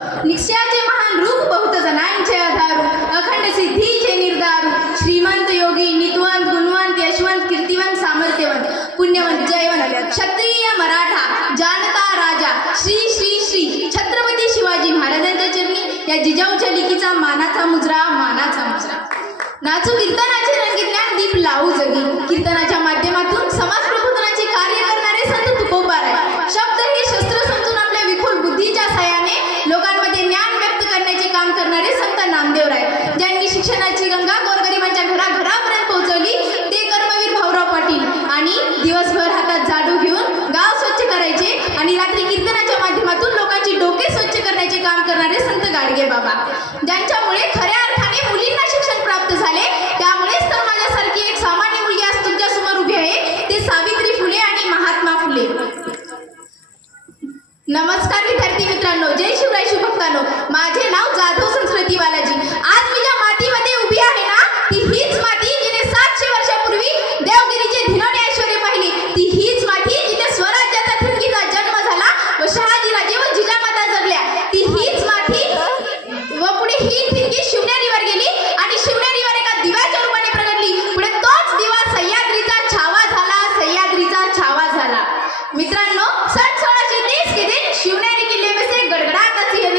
निश्चयाचे महान रूप बहुत जणांचे आधारू, अखंड सिद्धीचे निर्धारू, श्रीमंत योगी नितवंत गुणवंत यशवंत कीर्तिवंत सामर्थ्यवंत पुण्यवंत जयवंत क्षत्रिय मराठा जानता राजा श्री श्री श्री छत्रपती शिवाजी महाराजांच्या चरणी या जिजाऊच्या लिखीचा मानाचा मुजरा नाचू कीर्तनाचे रंगीत ज्ञान दीप लावू जगी, कीर्तनाच्या माध्यमातून समाज प्रबोधनाचे कार्य करणारे संत तुकोबार आहे. शब्द हे शस्त्र समजून आपल्या विपुल बुद्धीच्या साहाय्याने लोकांमध्ये ज्ञान व्यक्त करण्याचे काम करणारे संत नामदेव आहे. ज्यांनी शिक्षणाची गंगा गोरगरिबांच्या घराघरापर्यंत पोहोचवली ते कर्मवीर भाऊराव पाटील. आणि दिवसभर हातात झाडू घेऊन गाव स्वच्छ करायचे आणि रात्री कीर्तनाच्या माध्यमातून लोकांची डोके स्वच्छ करण्याचे काम करणारे संत गाडगे बाबा. ज्यांच्यामुळे खऱ्या अर्थाने मुलींना शिक्षण प्राप्त झाले. त्यामुळेच तर माझ्यासारखी एक सामान्य मुलगी आज तुमच्या समोर उभी आहे, ते सावित्री फुले आणि महात्मा फुले. नमस्कार विद्यार्थी मित्रांनो, जय शिवराय शिवभक्तांनो. माझे नाव जाधव संस्कृती बालाजी. आज मी ज्या मातीमध्ये उभी आहे ना, ती हीच माती जिने 700 वर्षापूर्वी देवगिरीचे धिनवणे ऐश्वर्य पाहिले. ती हीच माती जिथे स्वराज्याचा ठिणगीचा जन्म झाला व शहाजीराजे व जिजामाता जगल्या. ती हीच माती व पुढे ही ठिणगी शिवनेरीवर गेली आणि शिवनेरीवर एका दिव्याच्या रूपाने प्रगटली. पुढे तोच दिवा सह्याद्रीचा छावा झाला, सह्याद्रीचा छावा झाला. मित्रांनो, सन 1630 के दिन शिवनेरी किले में से गड़गड़ाता सिंह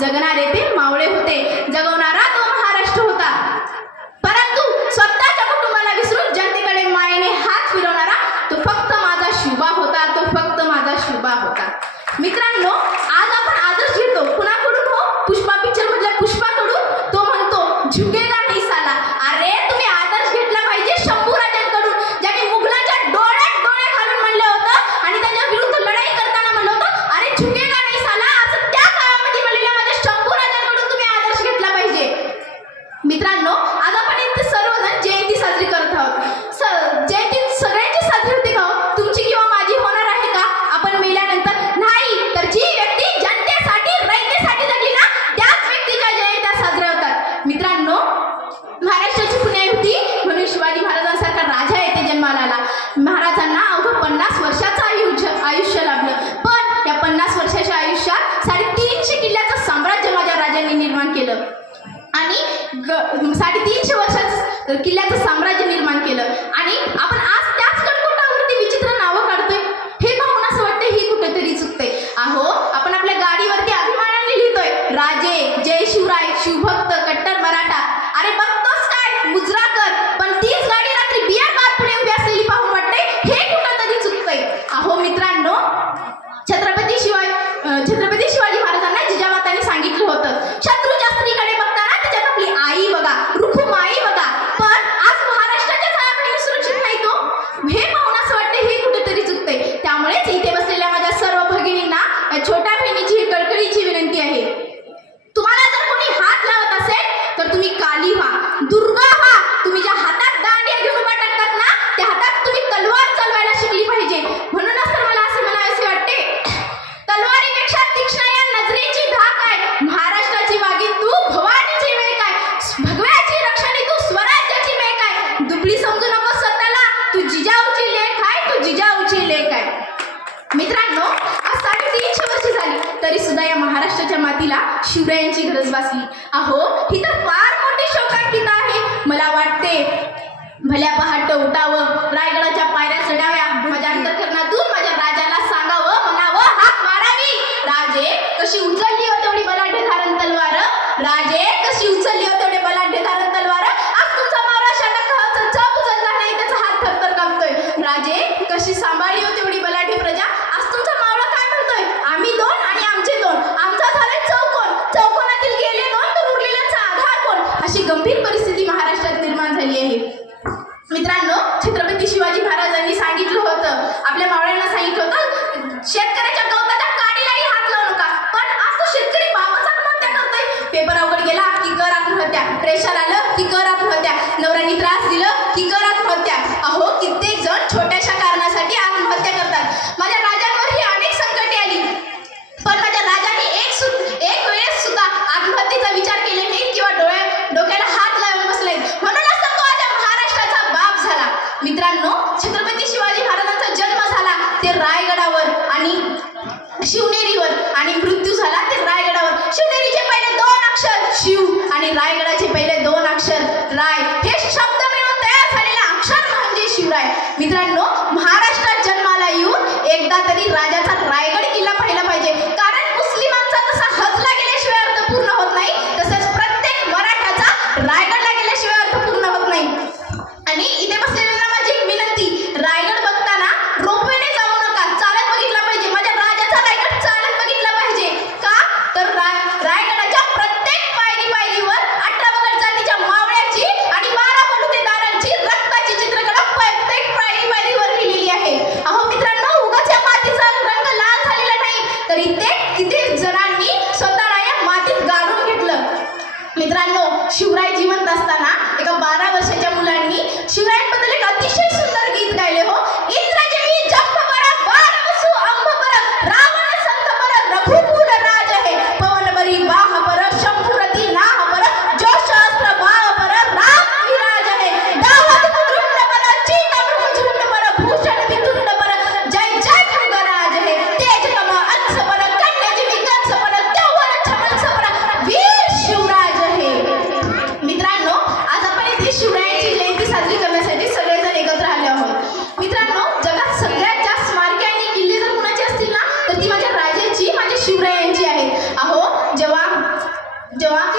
जगणारे ते मावळे होते, जगवणारा तो महाराष्ट्र होता. परंतु स्वतःच्या कुटुंबाला विसरून जनतेकडे मायेने हात फिरवणारा तो फक्त माझा शिवबा होता, तो फक्त माझा शिवबा होता. मित्रांनो, आज आपण आदर्श घेतो कुणाकडून? हो, पुष्पा पिक्चर मधल्या पुष्पाकडून. तो म्हणतो झुकेगा नाही साला. अरे तुम्ही आदर्श घेतला पाहिजे शंभूराजांकडून, ज्यांनी मुघलांच्या डोळ्यात डोळे घालून म्हणलं होतं आणि त्यांच्या विरुद्ध लढाई करताना म्हणलं होतं अरे झुकेगा नाही साला. असं त्या काळामध्ये म्हणलेल्या माझ्या शंभूराजांकडून तुम्ही आदर्श घेतला पाहिजे. मित्रांनो, आज आपण इथे सर्वजण जयंती साजरी करत आहोत. जयंती सगळ्यांची साजरी होते का? तुमची किंवा माझी होणार आहे का आपण मेल्यानंतर? नाही. तर जी व्यक्ती जनतेसाठी रयतेसाठी जगली ना, त्याच व्यक्तीच्या जयंत्या साजऱ्या होतात. मित्रांनो, महाराष्ट्राची पुण्यवती म्हणून शिवाजी महाराजांसारखा राजा येथे जन्माला आला. महाराजांना अवघं 50 वर्षाचं आयुष्य लाभलं, पण या 50 वर्षाच्या आयुष्यात 350 किल्ल्याचं साम्राज्य माझ्या राजांनी निर्माण केलं आणि 350 वर्षाचं किल्ल्याचं साम्राज्य निर्माण केलं. आणि आपण आज त्याच गडकोटावरती विचित्र नावं काढतोय. हे पाहून असं वाटतं ही कुठेतरी चुकते. अहो, आपण आपल्या गाडीवरती अभिमानाने लिहितोय राजे, जय शिवराय, शिवभक्त, कट्टर मराठा. अरे बघतोस काय मुजरा कर, पण तीच गाडी रात्री बियर बार पुढे उभी असलेली पाहून वाटते हे कुठेतरी चुकतंय. अहो मित्रांनो, छत्रपती शिवाजी महाराजांना जिजामातांनी सांगितलं होतं शत्रूच्या स्त्रीकडे बघताना त्याच्यात आपली आई बघा, रुखुमाई बघा. पण आज महाराष्ट्राच्या छायाबहिणी सुरक्षित नाही तो. हे पाहून असं वाटतं हे कुठेतरी चुकतंय. त्यामुळेच इथे बसलेल्या माझ्या सर्व भगिनींना या छोट्या बहिणीची ही कळकळीची विनंती आहे. तुम्हाला जर कोणी हात लावत असेल तर तुम्ही काली व्हा, दुर्गा व्हा. तुम्ही ज्या हातात दांडिया घेऊन उभा टाकतात ना, त्या हातात तुम्ही तलवार चालवायला शिकली पाहिजे. म्हणूनच तर मला असे म्हणावेसे वाटते, तलवारीपेक्षा तीक्ष्ण या नजरेची धाक आहे. महाराष्ट्राची वागी तू, भवानीची मेक आहे, भगव्याची रक्षणी तू, स्वराज्याची मेक आहे. दुबळी समजू नको स्वतःला, तू जिजाऊची लेक आहे, तू जिजाऊची लेक आहे. मित्रांनो, आज 350 वर्ष झाली तरी सुद्धा या महाराष्ट्राच्या मातीला शिवरायांची गरज भासली. अहो, ही तर फार मोठी शोकांकिता आहे. मला वाटते भल्या पहाट उठावं, रायगडाच्या पायऱ्या चढाव्या, माझ्या अंतःकरणातून माझ्या राजाला सांगावं, म्हणावं हाक मारावी. राजे कशी उचलली हो तेवढी बलाढ्य धारण तलवार, राजे कशी उचलली हो तेवढे बलाढ्य धारण तलवार. आज तुमचा मावळा शाटा चाप उचलला नाही, त्याचा हात थरथर कापतोय. राजे कशी सांभाळली हो तेवढी बलाढ्य प्रजा. आज तुमचा मावळा काय म्हणतोय, आम्ही 2 आणि आमचे 2, आमचा झालाय चौकोन, चौकोनातील गेले 2 तर उरलेल्यांचा आधार कोण. अशी गंभीर परिस्थिती महाराष्ट्रात निर्माण झाली आहे. मित्रांनो, छत्रपती शिवाजी महाराजांनी सांगितलं होतं, आपल्या मावळ्यांना सांगितलं होतं शेतकऱ्याच्या गवताच्या काडीलाही हात लावू नका. पण आज तो शेतकरी बाबाच आत्महत्या करतोय. पेपर अवघड गेला की कर आत्महत्या, प्रेशर आलं की कर आत्महत्या, नवऱ्याने त्रास दिलं की कर आत्महत्या. अहो, कित्येक जण छोट्याशा कारणासाठी आत्महत्या करतात. माझ्या राजांवरही अनेक संकटे आली, पण माझ्या राजांनी एक वेळेस सुद्धा आत्महत्येचा विचार केले नाही किंवा डोक्याला हात लावून बसले. म्हणूनच तो माझ्या महाराष्ट्राचा बाप झाला. मित्रांनो, छत्रपती शिवाजी महाराजांचा जन्म झाला ते रायगडावर आणि शिवनेरीवर, आणि मृत्यू झाला ते रायगडावर. शिवनेरीचे पहिले 2 अक्षर शिव आणि रायगडाचे पहिले 2 अक्षर राय. हे शब्द मिळून तयार झालेले अक्षर म्हणजे शिवराय. मित्रांनो, महाराष्ट्रात जन्माला येऊन एकदा तरी राजाचा रायगड किल्ला पाहिला पाहिजे. कारण मुस्लिमांचा जसा हजला गेल्याशिवाय अर्थ पूर्ण होत नाही, तसंच प्रत्येक मराठाचा रायगडला गेल्याशिवाय अर्थ पूर्ण होत नाही. आणि इथे बसलेल्यांना माझी एक विनंती, रायगड बघताना रोपवेने जाऊ नका, चालत बघितला पाहिजे. माझ्या राजाचा रायगड चालत बघितला पाहिजे. का तर रायगडाच्या प्रत्येक पायरीवर 18 बगड जातीच्या मावळ्याची आणि 12 बलुतेदारांची रक्ताची चित्रकला प्रत्येक पायरीवर लिहिलेली आहे. अहो मित्रांनो, उगाच या मातीचा रंग लाल झालेला नाही, तरी ते किती जणांनी स्वतःला या मातीत गाडून घेतलं. मित्रांनो, शिवराय जिवंत असताना एका 12 वर्षाच्या मुलांनी शिवरायांबद्दल एक अतिशय सुंदर गीत गायले. हो, इंद्राजी मी जप पर बाण वसु अंब पर, रावण संत पर, रघुकुल राज है, पवन बरी बाह पर, शंभुरती नाह पर, जो शास्त्र भाव पर, राम की राज है, दावत कुंड पर, चीता झुंड पर, भूषण वितुंड पर, जय जय खंगराज है, तेज तम अंश पर, कन्या जी कंस पर, देवर छमंस पर, वीर शिवराज है. मित्रांनो, आज आपण इथे शिवरायांची जयंती साजरी करण्यासाठी सगळेजण एकत्र आले आहोत. मित्रांनो, जगात सगळ्यात जास्त स्मारके आणि किल्ले जर कुणाची असतील ना, तर ती माझ्या राजाची, माझ्या शिवरायांची आहेत. अहो, जेव्हा जेव्हा